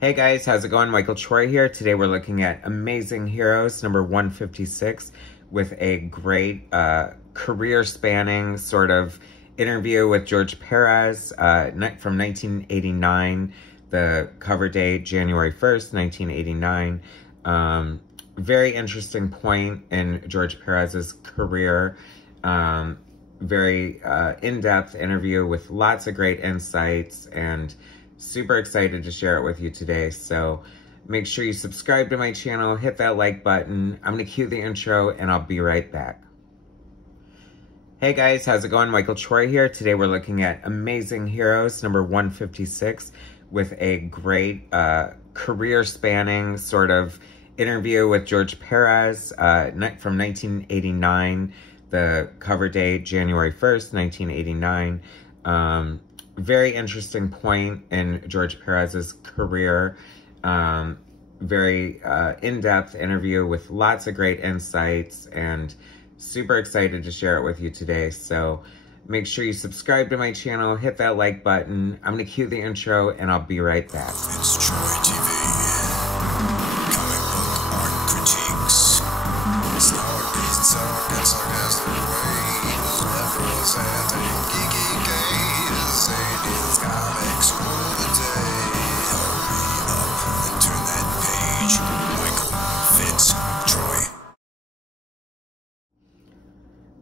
Hey guys, how's it going? Michael Troy here. Today we're looking at Amazing Heroes, number 156, with a great career-spanning sort of interview with George Pérez from 1989, the cover date January 1st, 1989. Very interesting point in George Pérez's career. Very in-depth interview with lots of great insights, and super excited to share it with you today. So make sure you subscribe to my channel, hit that like button. I'm gonna cue the intro and I'll be right back. Hey guys, how's it going? Michael Troy here. Today we're looking at Amazing Heroes, number 156, with a great career-spanning sort of interview with George Pérez from 1989, the cover date January 1st, 1989. Very interesting point in George Pérez's career. Very in-depth interview with lots of great insights, and super excited to share it with you today. So make sure you subscribe to my channel, hit that like button. I'm gonna cue the intro and I'll be right back. FitzTroytv, comic book art critiques. Snark, pizza, and sarcastic ways. Leftovers and geeky gaze. Sadie's comics rule the day. Hurry up and turn that page. Michael FitzTroy.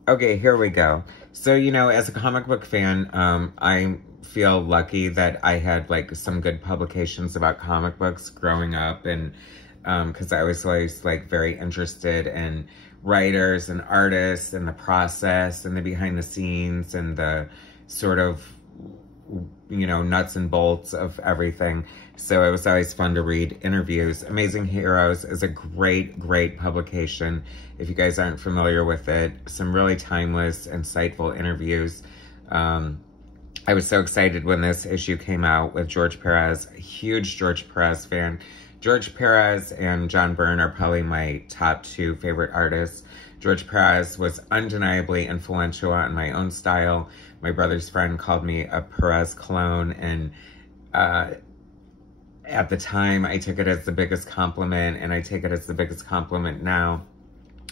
Okay, here we go. So, you know, as a comic book fan, I feel lucky that I had like some good publications about comic books growing up, and because I was always like very interested in writers and artists and the process and the behind the scenes and the sort of, you know, nuts and bolts of everything. So it was always fun to read interviews. Amazing Heroes is a great publication. If you guys aren't familiar with it, some really timeless, insightful interviews. I was so excited when this issue came out with George Pérez, a huge George Pérez fan. George Pérez and John Byrne are probably my top two favorite artists. George Pérez was undeniably influential on my own style. My brother's friend called me a Pérez clone, and at the time I took it as the biggest compliment, and I take it as the biggest compliment now.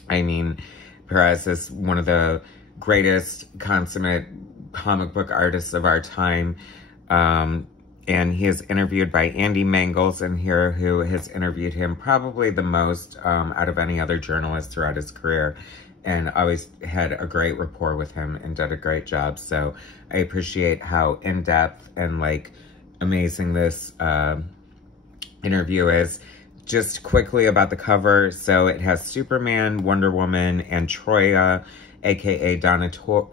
I mean, Pérez is one of the greatest consummate comic book artists of our time. And he is interviewed by Andy Mangels in here, who has interviewed him probably the most out of any other journalist throughout his career, and always had a great rapport with him and did a great job. So I appreciate how in-depth and like amazing this interview is. Just quickly about the cover. So it has Superman, Wonder Woman, and Troya, aka Donna Troy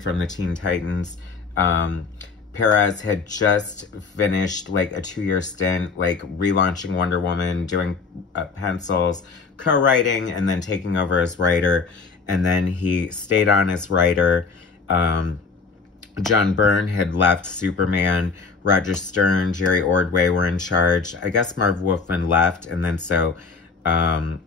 from the Teen Titans. Pérez had just finished like a 2-year stint, like relaunching Wonder Woman, doing pencils, co-writing, and then taking over as writer. And then he stayed on as writer. John Byrne had left Superman. Roger Stern, Jerry Ordway were in charge. I guess Marv Wolfman left, and then so George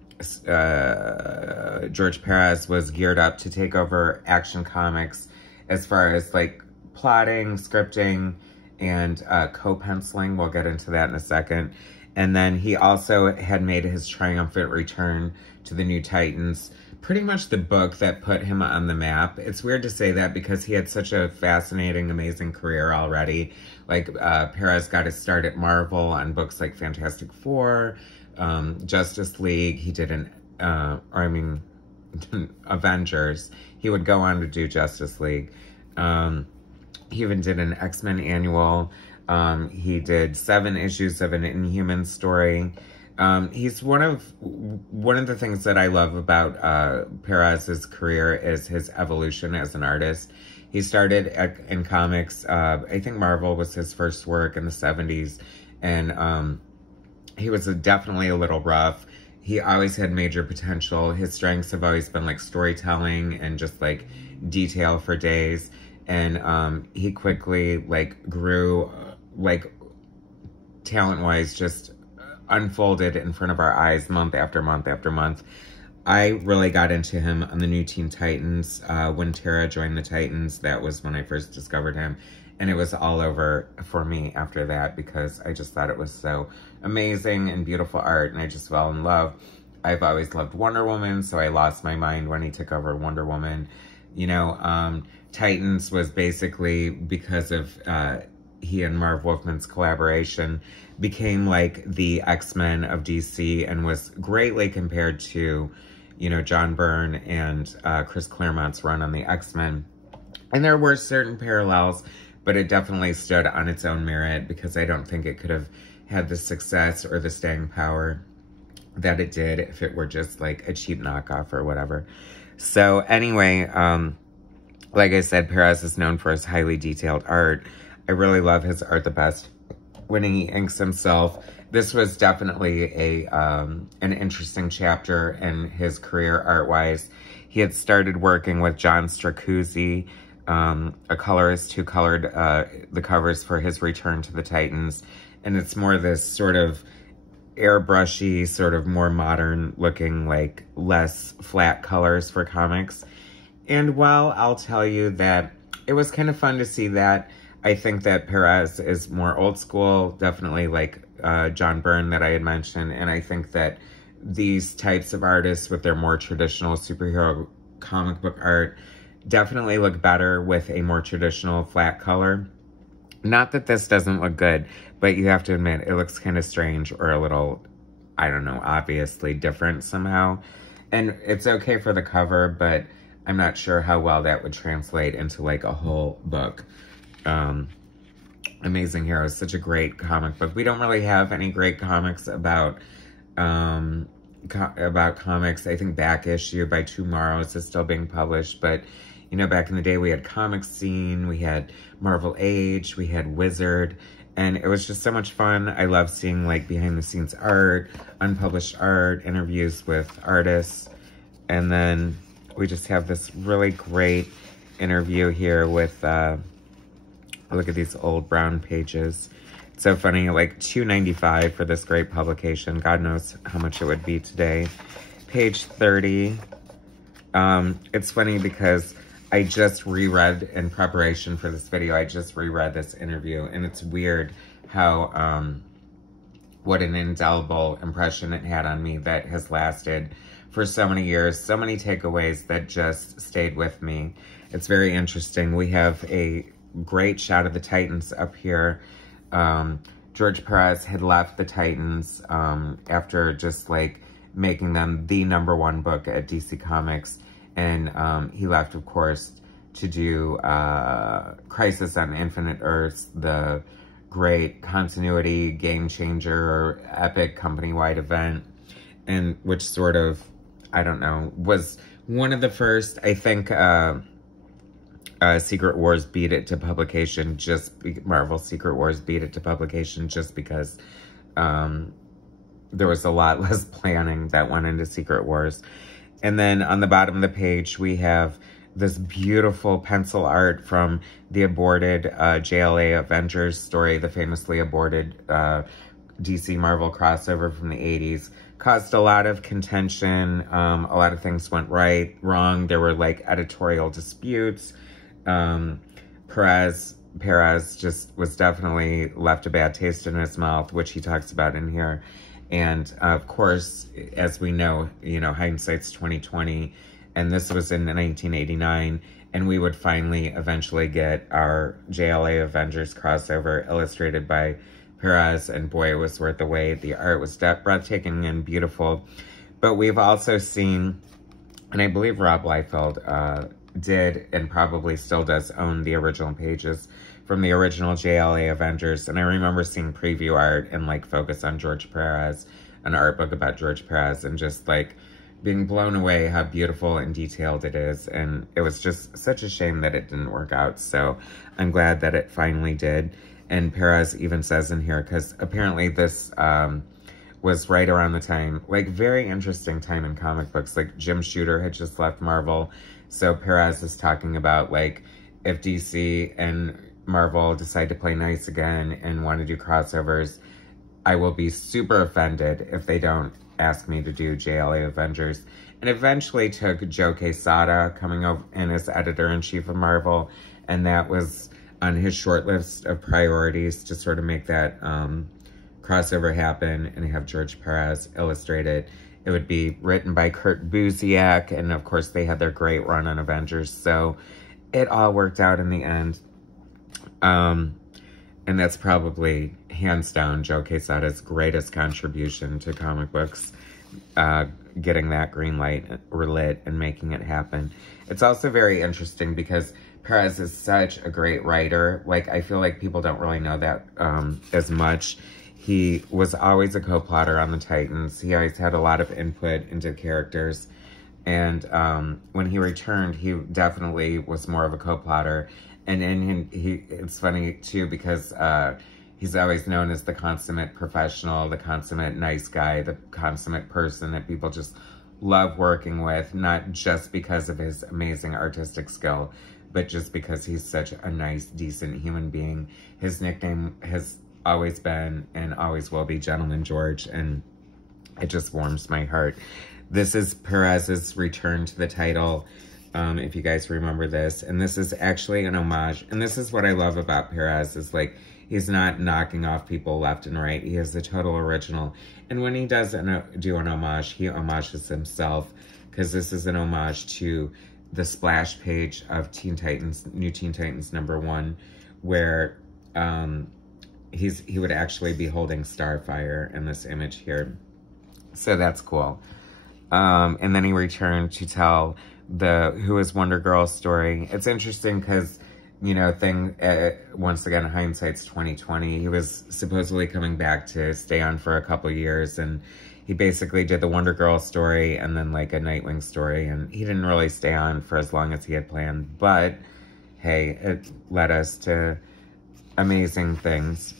Pérez was geared up to take over Action Comics as far as like plotting, scripting, and co-penciling. We'll get into that in a second. And then he also had made his triumphant return to the New Titans, pretty much the book that put him on the map. It's weird to say that because he had such a fascinating, amazing career already. Like, Pérez got his start at Marvel on books like Fantastic Four, Justice League. He did Avengers. He would go on to do Justice League. He even did an X-Men annual. He did 7 issues of an Inhuman story. He's one of the things that I love about Pérez's career is his evolution as an artist. He started in comics. I think Marvel was his first work in the 70s, and he was definitely a little rough. He always had major potential. His strengths have always been like storytelling and just like detail for days. And he quickly like grew, like talent-wise, just unfolded in front of our eyes month after month after month. I really got into him on the new Teen Titans. When Tara joined the Titans, that was when I first discovered him. And it was all over for me after that because I just thought it was so amazing and beautiful art, and I just fell in love. I've always loved Wonder Woman, so I lost my mind when he took over Wonder Woman. You know, Titans was basically because of he and Marv Wolfman's collaboration, became like the X-Men of DC and was greatly compared to, you know, John Byrne and Chris Claremont's run on the X-Men. And there were certain parallels, but it definitely stood on its own merit because I don't think it could have had the success or the staying power that it did if it were just like a cheap knockoff or whatever. So anyway, like I said, Pérez is known for his highly detailed art. I really love his art the best when he inks himself. This was definitely an interesting chapter in his career art-wise. He had started working with John Stracuzzi, a colorist who colored the covers for his return to the Titans. And it's more this sort of airbrushy, sort of more modern looking, like less flat colors for comics. And while I'll tell you that it was kind of fun to see that, I think that Pérez is more old school, definitely like John Byrne that I had mentioned. And I think that these types of artists with their more traditional superhero comic book art definitely look better with a more traditional flat color. Not that this doesn't look good, but you have to admit it looks kind of strange or a little, I don't know, obviously different somehow. And it's okay for the cover, but I'm not sure how well that would translate into like a whole book. Amazing Heroes, such a great comic book. We don't really have any great comics about comics. I think Back Issue by Tomorrows is still being published, but you know, back in the day we had Comic Scene, we had Marvel Age, we had Wizard, and it was just so much fun. I love seeing like behind the scenes art, unpublished art, interviews with artists, and then we just have this really great interview here with look at these old brown pages. It's so funny, like $2.95 for this great publication. God knows how much it would be today. Page 30. It's funny because I just reread in preparation for this video. I just reread this interview, and it's weird how what an indelible impression it had on me that has lasted for so many years. So many takeaways that just stayed with me. It's very interesting. We have a great shot of the Titans up here. George Pérez had left the Titans after just like making them the #1 book at DC Comics. And he left, of course, to do Crisis on Infinite Earths, the great continuity, game changer, epic company-wide event, and which sort of, I don't know, was one of the first. I think Secret Wars beat it to publication, Marvel Secret Wars beat it to publication just because there was a lot less planning that went into Secret Wars. And then on the bottom of the page, we have this beautiful pencil art from the aborted JLA Avengers story, the famously aborted DC Marvel crossover from the 80s. Caused a lot of contention. A lot of things went right, wrong. There were like editorial disputes. Pérez just was definitely left a bad taste in his mouth, which he talks about in here. And of course, as we know, you know, hindsight's 2020, and this was in 1989, and we would finally eventually get our JLA Avengers crossover illustrated by Pérez, and boy, it was worth the wait. The art was breathtaking and beautiful. But we've also seen, and I believe Rob Liefeld did and probably still does own the original pages from the original JLA Avengers. And I remember seeing preview art and like focus on George Pérez, an art book about George Pérez, and just like being blown away how beautiful and detailed it is. And it was just such a shame that it didn't work out. So I'm glad that it finally did. And Pérez even says in here, because apparently this was right around the time, like very interesting time in comic books. Like Jim Shooter had just left Marvel. So Pérez is talking about like if DC and Marvel decide to play nice again and want to do crossovers, I will be super offended if they don't ask me to do JLA Avengers. And eventually took Joe Quesada coming over in as editor-in-chief of Marvel, and that was on his short list of priorities to sort of make that crossover happen and have George Pérez illustrate it. It would be written by Kurt Busiek, and of course they had their great run on Avengers, so it all worked out in the end. And that's probably, hands down, Joe Quesada's greatest contribution to comic books, getting that green light lit and making it happen. It's also very interesting because Pérez is such a great writer. Like, I feel like people don't really know that as much. He was always a co-plotter on the Titans. He always had a lot of input into characters. And when he returned, he definitely was more of a co-plotter. And it's funny, too, because he's always known as the consummate professional, the consummate nice guy, the consummate person that people just love working with, not just because of his amazing artistic skill, but just because he's such a nice, decent human being. His nickname has always been and always will be Gentleman George, and it just warms my heart. This is Pérez's return to the title, if you guys remember this. And this is actually an homage. And this is what I love about Pérez, is like, he's not knocking off people left and right. He is the total original. And when he does do an homage, he homages himself, because this is an homage to the splash page of Teen Titans, New Teen Titans #1, where he would actually be holding Starfire in this image here. So that's cool. And then he returned to tell the Who is Wonder Girl story. It's interesting because, you know, once again, hindsight's 2020. He was supposedly coming back to stay on for a couple years, and he basically did the Wonder Girl story and then like a Nightwing story, and he didn't really stay on for as long as he had planned. But hey, it led us to amazing things,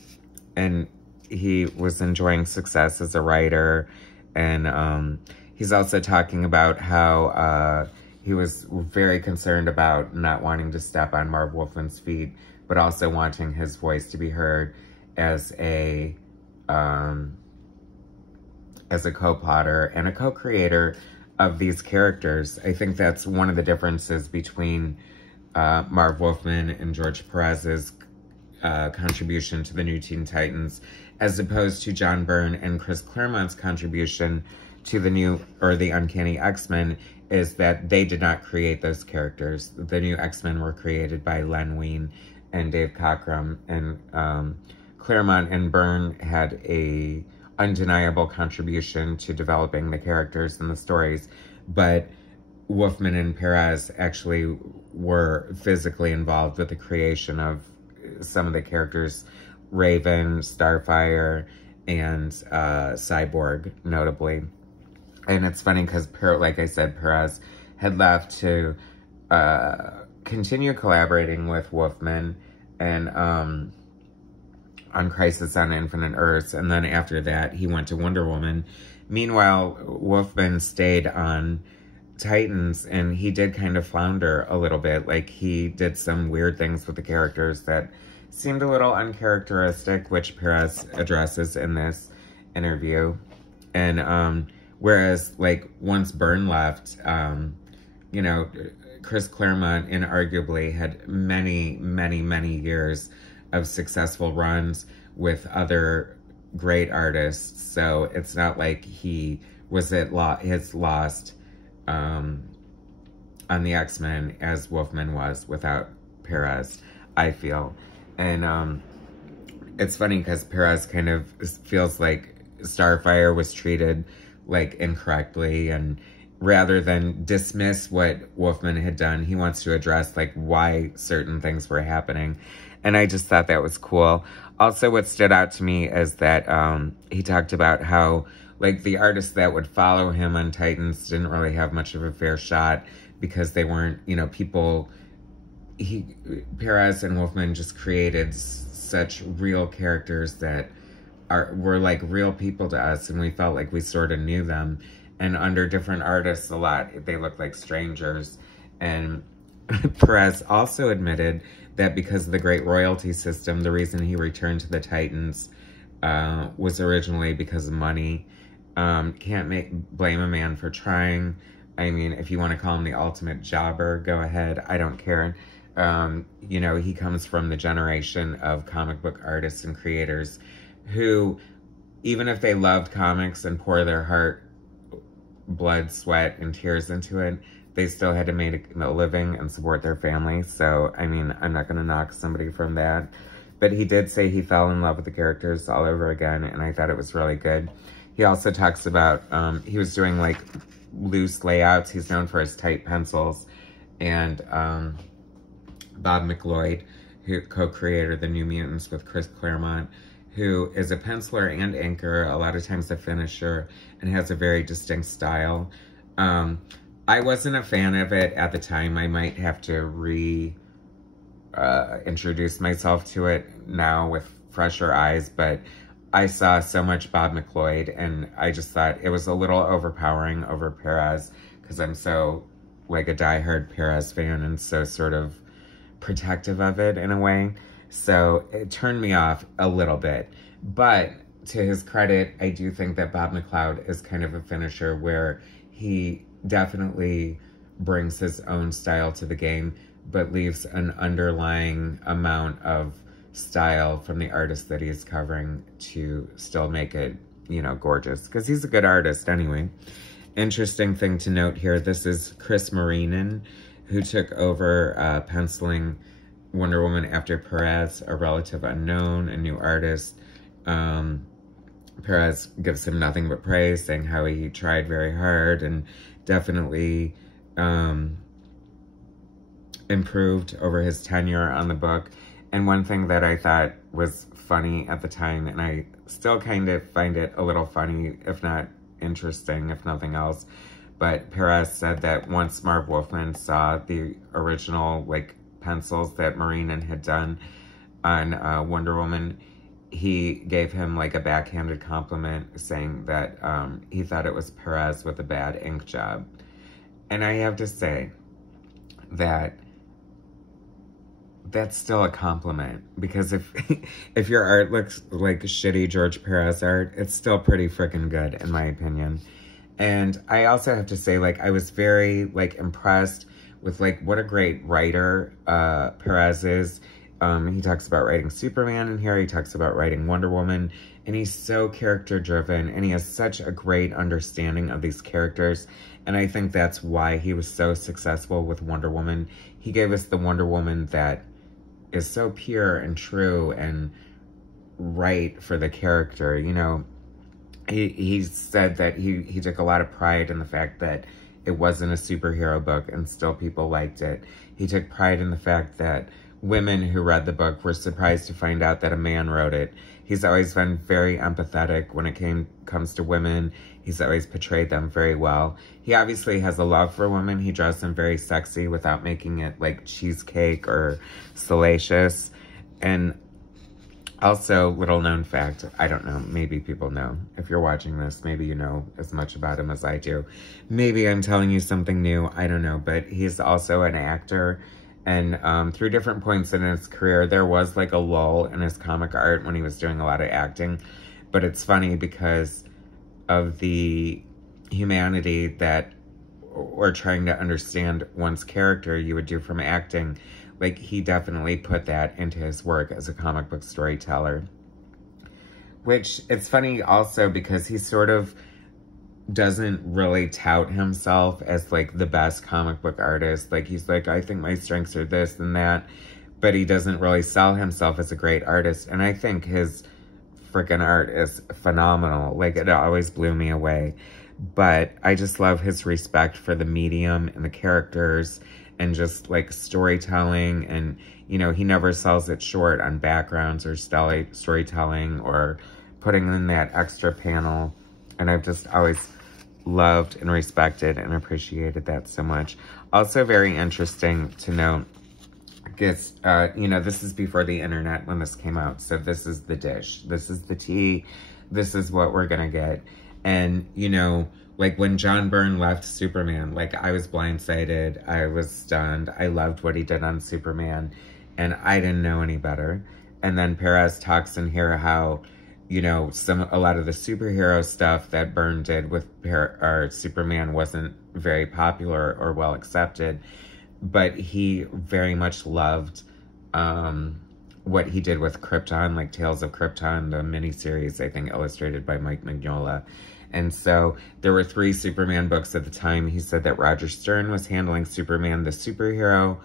and he was enjoying success as a writer. And he's also talking about how he was very concerned about not wanting to step on Marv Wolfman's feet, but also wanting his voice to be heard as a co-plotter and a co-creator of these characters. I think that's one of the differences between Marv Wolfman and George Pérez's contribution to the New Teen Titans, as opposed to John Byrne and Chris Claremont's contribution to the Uncanny X-Men, is that they did not create those characters. The new X-Men were created by Len Wein and Dave Cockrum, and Claremont and Byrne had a undeniable contribution to developing the characters and the stories, but Wolfman and Pérez actually were physically involved with the creation of some of the characters, Raven, Starfire, and Cyborg, notably. And it's funny because, like I said, Pérez had left to continue collaborating with Wolfman and on Crisis on Infinite Earths, and then after that he went to Wonder Woman. Meanwhile, Wolfman stayed on Titans, and he did kind of flounder a little bit. Like, he did some weird things with the characters that seemed a little uncharacteristic, which Pérez addresses in this interview. And whereas, like, once Byrne left, you know, Chris Claremont inarguably had many, many, many years of successful runs with other great artists. So it's not like he was at his lost on the X-Men as Wolfman was without Pérez, I feel. And it's funny because Pérez kind of feels like Starfire was treated like incorrectly, and rather than dismiss what Wolfman had done, he wants to address like why certain things were happening. And I just thought that was cool. Also, what stood out to me is that he talked about how like the artists that would follow him on Titans didn't really have much of a fair shot because they weren't, you know, people. Pérez and Wolfman just created such real characters that were like real people to us, and we felt like we sort of knew them. And under different artists a lot, they looked like strangers. And Pérez also admitted that because of the great royalty system, the reason he returned to the Titans was originally because of money. Can't blame a man for trying. I mean, if you want to call him the ultimate jobber, go ahead. I don't care. You know, he comes from the generation of comic book artists and creators who, even if they loved comics and pour their heart, blood, sweat, and tears into it, they still had to make a living and support their family. So, I mean, I'm not going to knock somebody from that. But he did say he fell in love with the characters all over again, and I thought it was really good. He also talks about, he was doing, like, loose layouts. He's known for his tight pencils. And Bob McLeod, who co-created The New Mutants with Chris Claremont, who is a penciler and inker, a lot of times a finisher, and has a very distinct style. I wasn't a fan of it at the time. I might have to introduce myself to it now with fresher eyes, but I saw so much Bob McLeod, and I just thought it was a little overpowering over Perez, because I'm so, like, a diehard Perez fan and so sort of protective of it in a way. So it turned me off a little bit. But to his credit, I do think that Bob McLeod is kind of a finisher where he definitely brings his own style to the game, but leaves an underlying amount of style from the artist that he's covering to still make it, you know, gorgeous. Because he's a good artist anyway. Interesting thing to note here, this is Chris Morenon, who took over penciling Wonder Woman after Perez, a relative unknown, a new artist. Perez gives him nothing but praise, saying how he tried very hard and definitely improved over his tenure on the book. And one thing that I thought was funny at the time, and I still kind of find it a little funny, if not interesting, if nothing else, but Perez said that once Marv Wolfman saw the original, like, pencils that Morenon had done on Wonder Woman, he gave him, like, a backhanded compliment, saying that he thought it was Perez with a bad ink job. And I have to say that that's still a compliment, because if your art looks like shitty George Pérez art, it's still pretty freaking good, in my opinion. And I also have to say, like, I was very, like, impressed with, like, what a great writer Perez is. He talks about writing Superman in here. He talks about writing Wonder Woman. And he's so character-driven, and he has such a great understanding of these characters. And I think that's why he was so successful with Wonder Woman. He gave us the Wonder Woman that is so pure and true and right for the character. You know, he said that he took a lot of pride in the fact that it wasn't a superhero book and still people liked it. He took pride in the fact that women who read the book were surprised to find out that a man wrote it. He's always been very empathetic when it comes to women. He's always portrayed them very well. He obviously has a love for women. He draws them very sexy without making it like cheesecake or salacious. And also, little known fact, I don't know, maybe people know. If you're watching this, maybe you know as much about him as I do. Maybe I'm telling you something new, I don't know. But he's also an actor. And through different points in his career, there was like a lull in his comic art when he was doing a lot of acting. But it's funny because of the humanity that, or trying to understand one's character you would do from acting. Like, he definitely put that into his work as a comic book storyteller. Which, it's funny also because he sort of doesn't really tout himself as, like, the best comic book artist. Like, he's like, I think my strengths are this and that. But he doesn't really sell himself as a great artist. And I think his freaking art is phenomenal. Like, it always blew me away. But I just love his respect for the medium and the characters and just, like, storytelling. And, you know, he never sells it short on backgrounds or storytelling or putting in that extra panel. And I've just always loved and respected and appreciated that so much. Also very interesting to note, because, you know, this is before the internet when this came out. So this is the dish. This is the tea. This is what we're going to get. And, you know, like, when John Byrne left Superman, like, I was blindsided. I was stunned. I loved what he did on Superman. And I didn't know any better. And then Perez talks in here how, you know, a lot of the superhero stuff that Byrne did with Superman wasn't very popular or well accepted. but he very much loved what he did with Krypton, like Tales of Krypton, the miniseries, I think, illustrated by Mike Mignola. And so there were 3 Superman books at the time. He said that Roger Stern was handling Superman the superhero.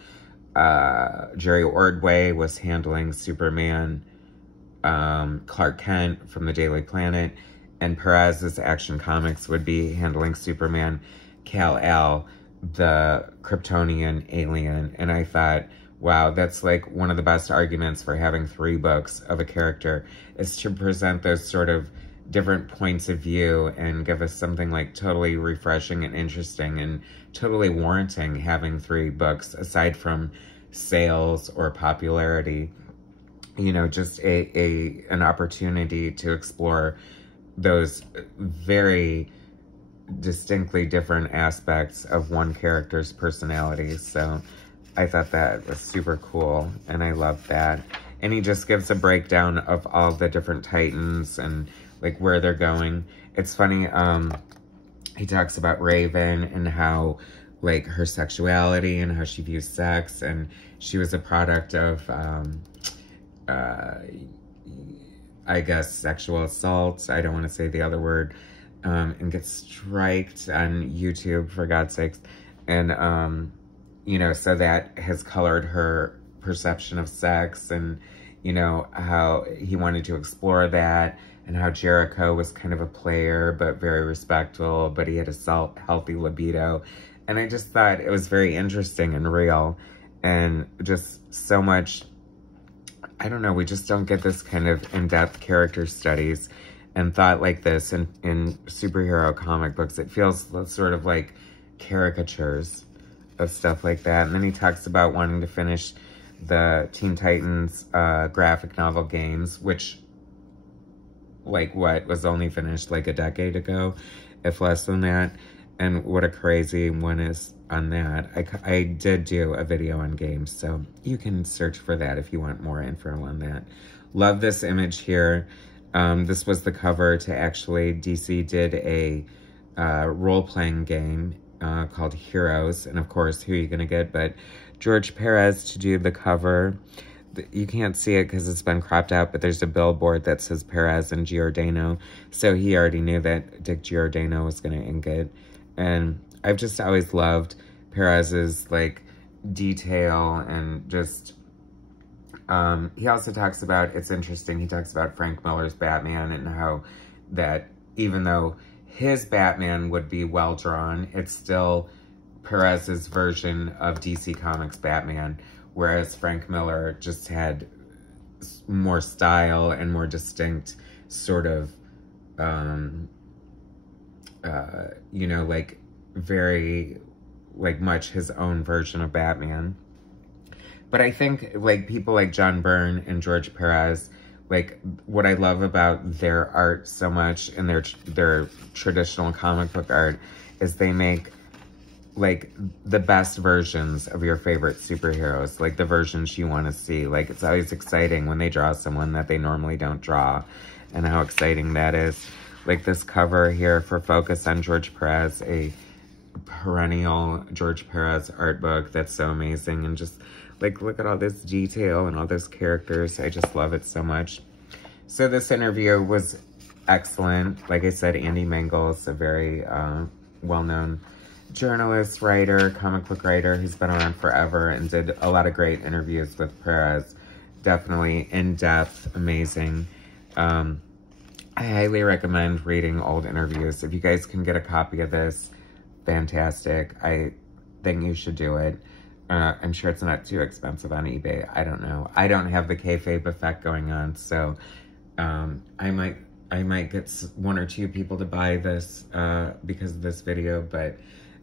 Jerry Ordway was handling Superman, Clark Kent from the Daily Planet, and Perez's Action Comics would be handling Superman, Kal-El, the Kryptonian alien. And I thought, wow, that's like one of the best arguments for having 3 books of a character, is to present those sort of different points of view and give us something like totally refreshing and interesting, and totally warranting having 3 books aside from sales or popularity. You know, just an opportunity to explore those very distinctly different aspects of one character's personality. So I thought that was super cool, and I loved that. And he just gives a breakdown of all the different Titans and like where they're going. It's funny, he talks about Raven and how like her sexuality and how she views sex, and she was a product of I guess sexual assault. I don't want to say the other word, and gets striked on YouTube, for God's sakes. And you know, so that has colored her perception of sex, and, you know, how he wanted to explore that, and how Jericho was kind of a player, but very respectful, but he had a healthy libido. And I just thought it was very interesting and real, and just so much, I don't know, we just don't get this kind of in-depth character studies and thought like this in superhero comic books. It feels sort of like caricatures of stuff like that. And then he talks about wanting to finish the Teen Titans graphic novel games, which, like, what, was only finished like a decade ago, if less than that. And what a crazy one is on that. I did do a video on games, so you can search for that if you want more info on that. Love this image here. This was the cover to, actually, DC did a role-playing game called Heroes, and of course, who are you gonna get but George Pérez to do the cover. You can't see it because it's been cropped out, but there's a billboard that says Pérez and Giordano, so he already knew that Dick Giordano was gonna ink it. And I've just always loved Pérez's, like, detail, and just, he also talks about, it's interesting, he talks about Frank Miller's Batman, and how that even though his Batman would be well-drawn, it's still Pérez's version of DC Comics Batman, whereas Frank Miller just had more style and more distinct sort of, you know, like, very, like, much his own version of Batman. But I think, like, people like John Byrne and George Pérez, like, what I love about their art so much, and their traditional comic book art, is they make, like, the best versions of your favorite superheroes, like the versions you want to see. Like, it's always exciting when they draw someone that they normally don't draw, and how exciting that is. Like this cover here for Focus on George Pérez, a perennial George Pérez art book that's so amazing, and just, like, look at all this detail and all those characters. I just love it so much. So this interview was excellent. Like I said, Andy Mangels, a very well-known journalist, writer, comic book writer, who's been around forever and did a lot of great interviews with Pérez. Definitely in-depth, amazing. I highly recommend reading old interviews. If you guys can get a copy of this, fantastic. I think you should do it. I'm sure it's not too expensive on eBay. I don't know. I don't have the kayfabe effect going on, so I might get 1 or 2 people to buy this because of this video, but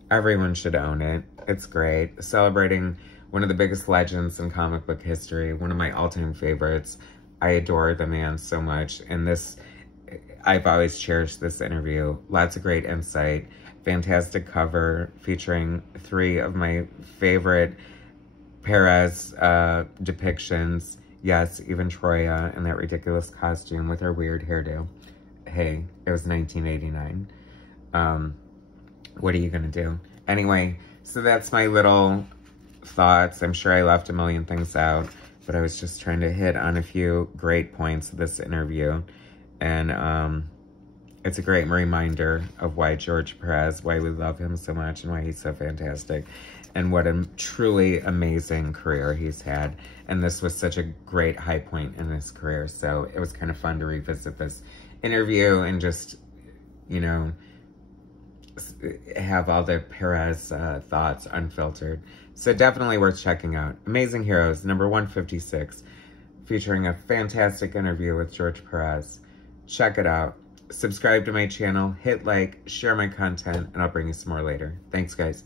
everyone should own it. It's great. Celebrating one of the biggest legends in comic book history, one of my all-time favorites. I adore the man so much, and this, I've always cherished this interview. Lots of great insight. Fantastic cover featuring 3 of my favorite Pérez depictions. Yes, even Troya in that ridiculous costume with her weird hairdo. Hey, it was 1989. What are you gonna do? Anyway, so that's my little thoughts. I'm sure I left a million things out, but I was just trying to hit on a few great points of this interview. And it's a great reminder of why George Pérez, why we love him so much and why he's so fantastic, and what a truly amazing career he's had. And this was such a great high point in his career. So it was kind of fun to revisit this interview and just, you know, have all the Pérez thoughts unfiltered. So definitely worth checking out. Amazing Heroes, number 156, featuring a fantastic interview with George Pérez. Check it out. Subscribe to my channel, hit like, share my content, and I'll bring you some more later. Thanks, guys.